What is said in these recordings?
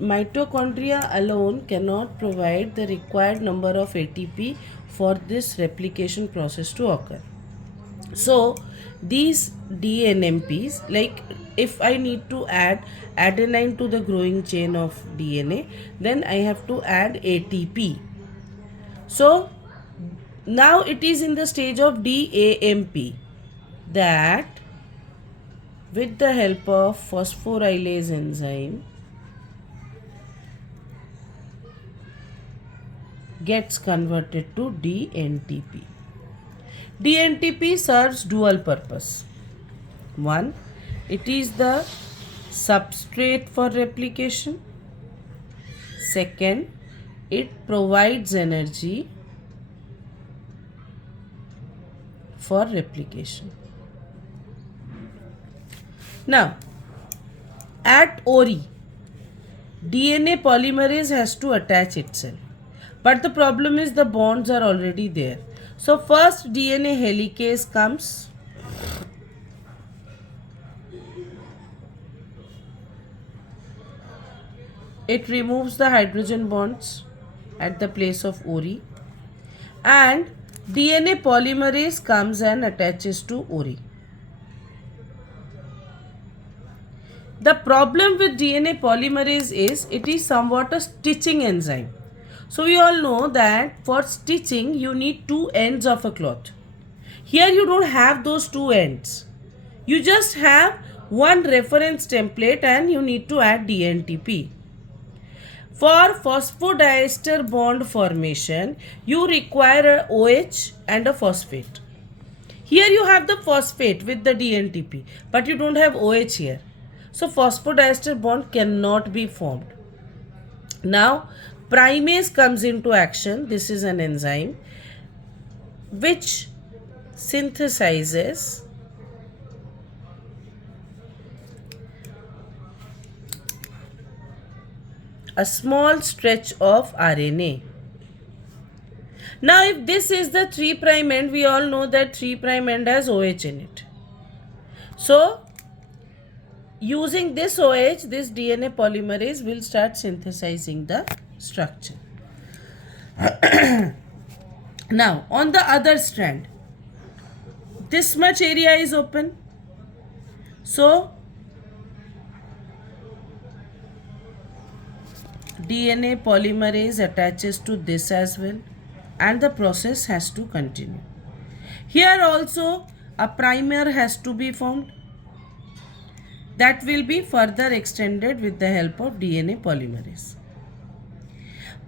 mitochondria alone cannot provide the required number of ATP for this replication process to occur. So these DNMPs, like if I need to add adenine to the growing chain of DNA, then I have to add ATP. So now it is in the stage of DAMP, that with the help of phosphorylase enzyme gets converted to DNTP. DNTP serves dual purpose. One, it is the substrate for replication. Second, it provides energy for replication. Now, at ORI, DNA polymerase has to attach itself. But the problem is the bonds are already there. So first DNA helicase comes. It removes the hydrogen bonds at the place of ORI. And DNA polymerase comes and attaches to ORI. The problem with DNA polymerase is it is somewhat a stitching enzyme. So we all know that for stitching you need two ends of a cloth. Here you don't have those two ends. You just have one reference template and you need to add DNTP. For phosphodiester bond formation, you require a OH and a phosphate. Here you have the phosphate with the DNTP, but you don't have OH here. So phosphodiester bond cannot be formed. Now primase comes into action. This is an enzyme which synthesizes a small stretch of RNA. Now if this is the 3' end, we all know that 3' end has OH in it. So using this OH, this DNA polymerase will start synthesizing the structure. Now on the other strand, this much area is open. So DNA polymerase attaches to this as well, and the process has to continue. Here also a primer has to be formed that will be further extended with the help of DNA polymerase.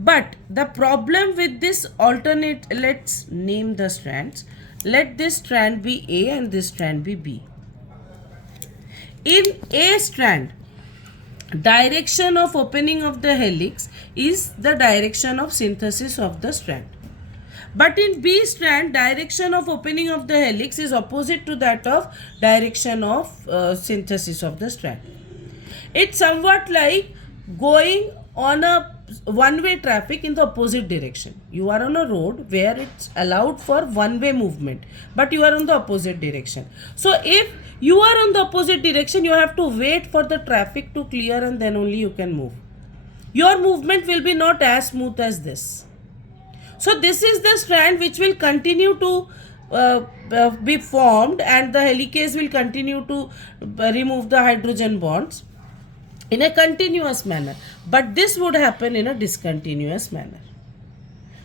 But the problem with this alternate, let's name the strands. Let this strand be A and this strand be B. In A strand, direction of opening of the helix is the direction of synthesis of the strand. But in B strand, direction of opening of the helix is opposite to that of direction of synthesis of the strand. It's somewhat like going on a one-way traffic in the opposite direction. You are on a road where it's allowed for one-way movement, but you are on the opposite direction. So if you are on the opposite direction, you have to wait for the traffic to clear and then only you can move. Your movement will be not as smooth as this. So this is the strand which will continue to be formed, and the helicase will continue to remove the hydrogen bonds in a continuous manner. But this would happen in a discontinuous manner.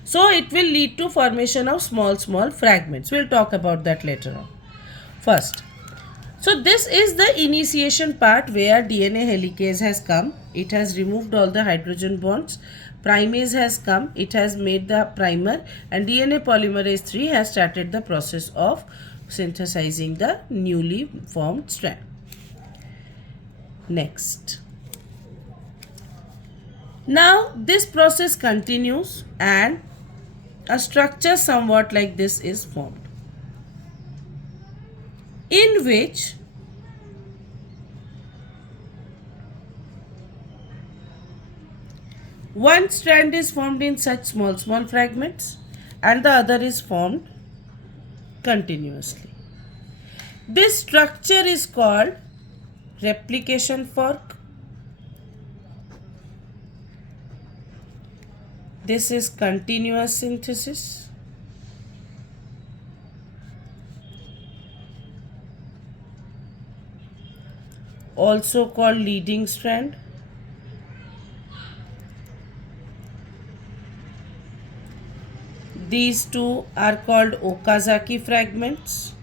So it will lead to formation of small fragments. We'll talk about that later on. First, so this is the initiation part where DNA helicase has come. It has removed all the hydrogen bonds. Primase has come. It has made the primer, and DNA polymerase 3 has started the process of synthesizing the newly formed strand. Next. Now this process continues and a structure somewhat like this is formed, in which one strand is formed in such small fragments and the other is formed continuously. This structure is called replication fork. This is continuous synthesis. Also called leading strand. These two are called Okazaki fragments.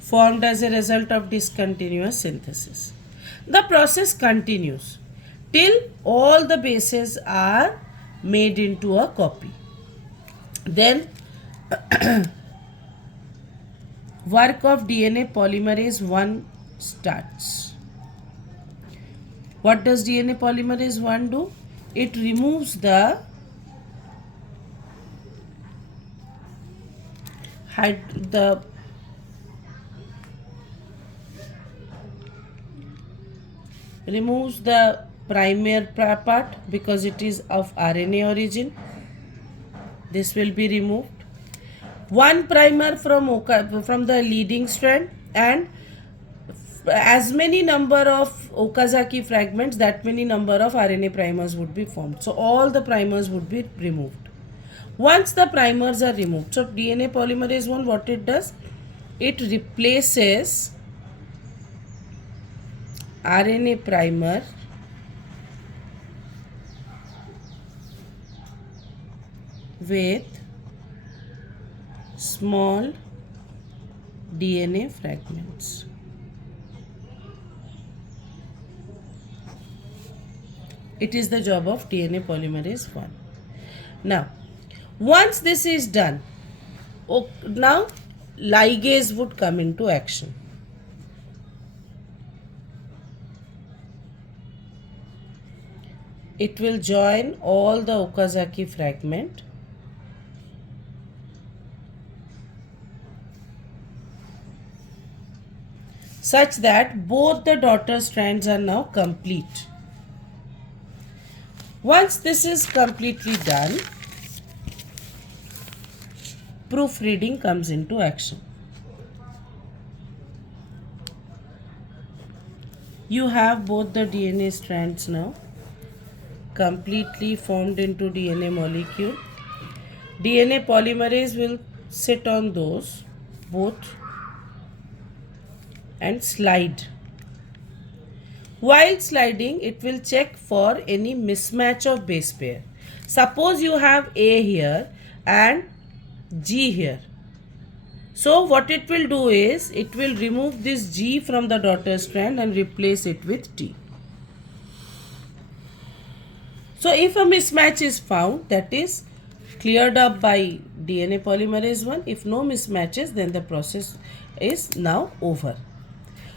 Formed as a result of discontinuous synthesis. The process continues till all the bases are made into a copy. Then work of DNA polymerase 1 starts. What does DNA polymerase 1 do? It removes the primer part because it is of RNA origin. This will be removed. One primer from the leading strand, and as many number of Okazaki fragments, that many number of RNA primers would be formed. So all the primers would be removed. Once the primers are removed, so DNA polymerase 1, what it does? It replaces RNA primer with small DNA fragments. It is the job of DNA polymerase 1. Now, once this is done, now ligase would come into action. It will join all the Okazaki fragment such that both the daughter strands are now complete. Once this is completely done, proofreading comes into action. You have both the DNA strands now completely formed into DNA molecule. DNA polymerase will sit on those both and slide. While sliding, it will check for any mismatch of base pair. Suppose you have A here and G here. So what it will do is, it will remove this G from the daughter strand and replace it with T. So if a mismatch is found, that is cleared up by DNA polymerase 1. If no mismatches, then the process is now over.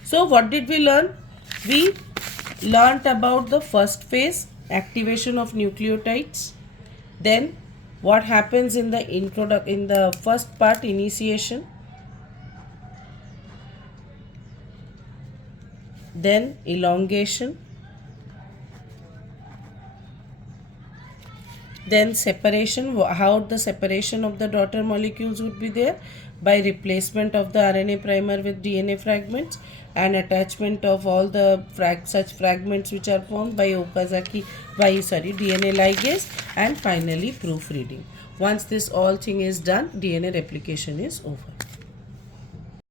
So what did we learn? We learnt about the first phase, activation of nucleotides. Then what happens in the first part, initiation. Then elongation. Then separation, how the separation of the daughter molecules would be there by replacement of the RNA primer with DNA fragments and attachment of all the such fragments which are formed by DNA ligase, and finally proofreading. Once this all thing is done, DNA replication is over.